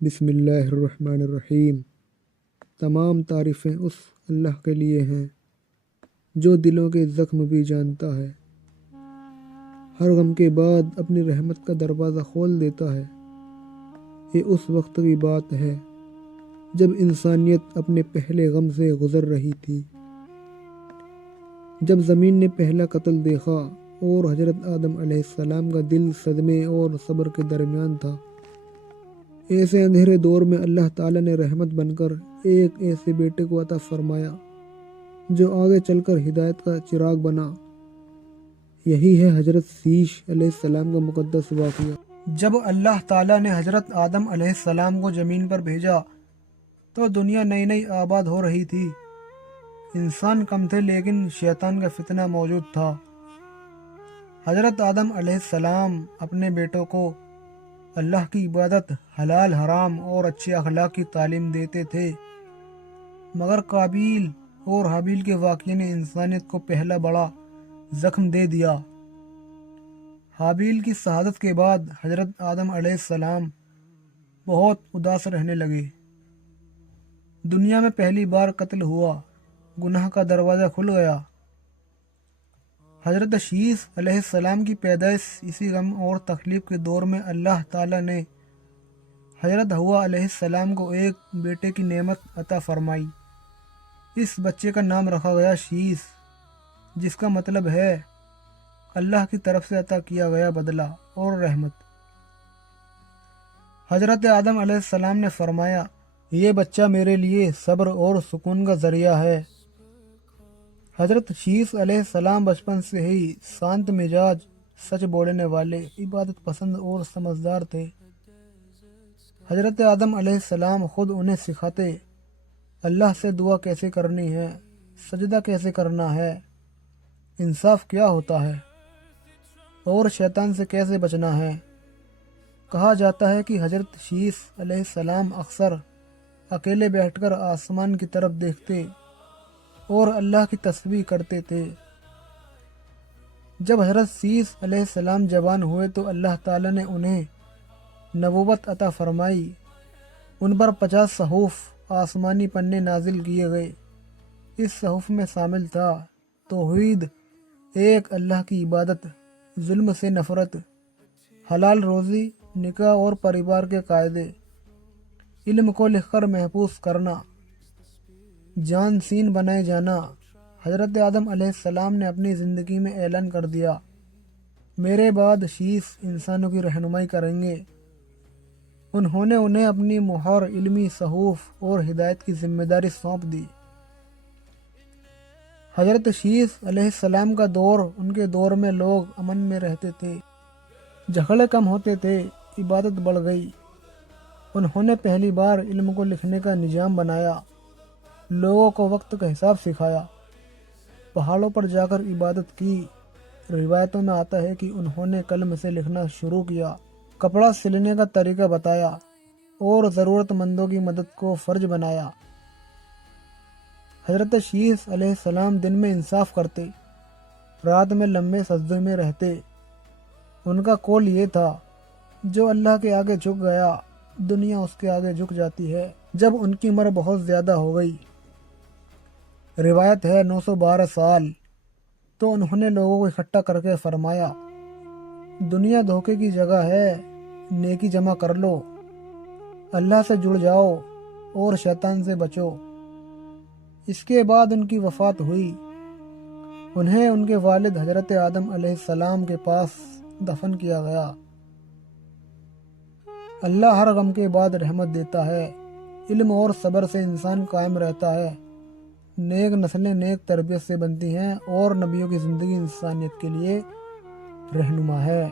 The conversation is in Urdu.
بسم اللہ الرحمن الرحیم۔ تمام تعریفیں اس اللہ کے لیے ہیں جو دلوں کے زخم بھی جانتا ہے، ہر غم کے بعد اپنی رحمت کا دروازہ کھول دیتا ہے۔ یہ اس وقت کی بات ہے جب انسانیت اپنے پہلے غم سے گزر رہی تھی، جب زمین نے پہلا قتل دیکھا اور حضرت آدم علیہ السلام کا دل صدمے اور صبر کے درمیان تھا۔ ایسے اندھیرے دور میں اللہ تعالیٰ نے رحمت بن کر ایک ایسے بیٹے کو عطا فرمایا جو آگے چل کر ہدایت کا چراغ بنا۔ یہی ہے حضرت شیش علیہ السلام کا مقدس واقعہ۔ جب اللہ تعالیٰ نے حضرت آدم علیہ السلام کو زمین پر بھیجا تو دنیا نئی نئی آباد ہو رہی تھی۔ انسان کم تھے لیکن شیطان کا فتنہ موجود تھا۔ حضرت آدم علیہ السلام اپنے بیٹوں کو اللہ کی عبادت، حلال حرام اور اچھے اخلاق کی تعلیم دیتے تھے، مگر قابیل اور حابیل کے واقعے نے انسانیت کو پہلا بڑا زخم دے دیا۔ حابیل کی شہادت کے بعد حضرت آدم علیہ السلام بہت اداس رہنے لگے۔ دنیا میں پہلی بار قتل ہوا، گناہ کا دروازہ کھل گیا۔ حضرت شیش علیہ السلام کی پیدائش اسی غم اور تکلیف کے دور میں اللہ تعالیٰ نے حضرت حوا علیہ السلام کو ایک بیٹے کی نعمت عطا فرمائی۔ اس بچے کا نام رکھا گیا شیش، جس کا مطلب ہے اللہ کی طرف سے عطا کیا گیا بدلہ اور رحمت۔ حضرت آدم علیہ السلام نے فرمایا، یہ بچہ میرے لیے صبر اور سکون کا ذریعہ ہے۔ حضرت شیش علیہ السلام بچپن سے ہی شانت مزاج، سچ بولنے والے، عبادت پسند اور سمجھدار تھے۔ حضرت آدم علیہ السلام خود انہیں سکھاتے اللہ سے دعا کیسے کرنی ہے، سجدہ کیسے کرنا ہے، انصاف کیا ہوتا ہے اور شیطان سے کیسے بچنا ہے۔ کہا جاتا ہے کہ حضرت شیش علیہ السلام اکثر اکیلے بیٹھ کر آسمان کی طرف دیکھتے اور اللہ کی تسبیح کرتے تھے۔ جب حضرت شیش علیہ السلام جوان ہوئے تو اللہ تعالیٰ نے انہیں نبوت عطا فرمائی۔ ان پر 50 صحف آسمانی پنے نازل کیے گئے۔ اس صحف میں شامل تھا توحید، ایک اللہ کی عبادت، ظلم سے نفرت، حلال روزی، نکاح اور پریوار کے قاعدے، علم کو لکھ کر محفوظ کرنا، جان سین بنائے جانا۔ حضرت آدم علیہ السلام نے اپنی زندگی میں اعلان کر دیا، میرے بعد شیش انسانوں کی رہنمائی کریں گے۔ انہوں نے انہیں اپنی مہر، علمی صحف اور ہدایت کی ذمہ داری سونپ دی۔ حضرت شیش علیہ السلام کا دور، ان کے دور میں لوگ امن میں رہتے تھے، جھگڑے کم ہوتے تھے، عبادت بڑھ گئی۔ انہوں نے پہلی بار علم کو لکھنے کا نظام بنایا، لوگوں کو وقت کا حساب سکھایا، پہاڑوں پر جا کر عبادت کی۔ روایتوں میں آتا ہے کہ انہوں نے قلم سے لکھنا شروع کیا، کپڑا سلنے کا طریقہ بتایا اور ضرورت مندوں کی مدد کو فرض بنایا۔ حضرت شیش علیہ السلام دن میں انصاف کرتے، رات میں لمبے سجدے میں رہتے۔ ان کا قول یہ تھا، جو اللہ کے آگے جھک گیا، دنیا اس کے آگے جھک جاتی ہے۔ جب ان کی عمر بہت زیادہ ہو گئی، روایت ہے 912 سال، تو انہوں نے لوگوں کو اکٹھا کر کے فرمایا، دنیا دھوکے کی جگہ ہے، نیکی جمع کر لو، اللہ سے جڑ جاؤ اور شیطان سے بچو۔ اس کے بعد ان کی وفات ہوئی۔ انہیں ان کے والد حضرت آدم علیہ السلام کے پاس دفن کیا گیا۔ اللہ ہر غم کے بعد رحمت دیتا ہے۔ علم اور صبر سے انسان قائم رہتا ہے، نیک نسلیں نیک تربیت سے بنتی ہیں اور نبیوں کی زندگی انسانیت کے لیے رہنما ہے۔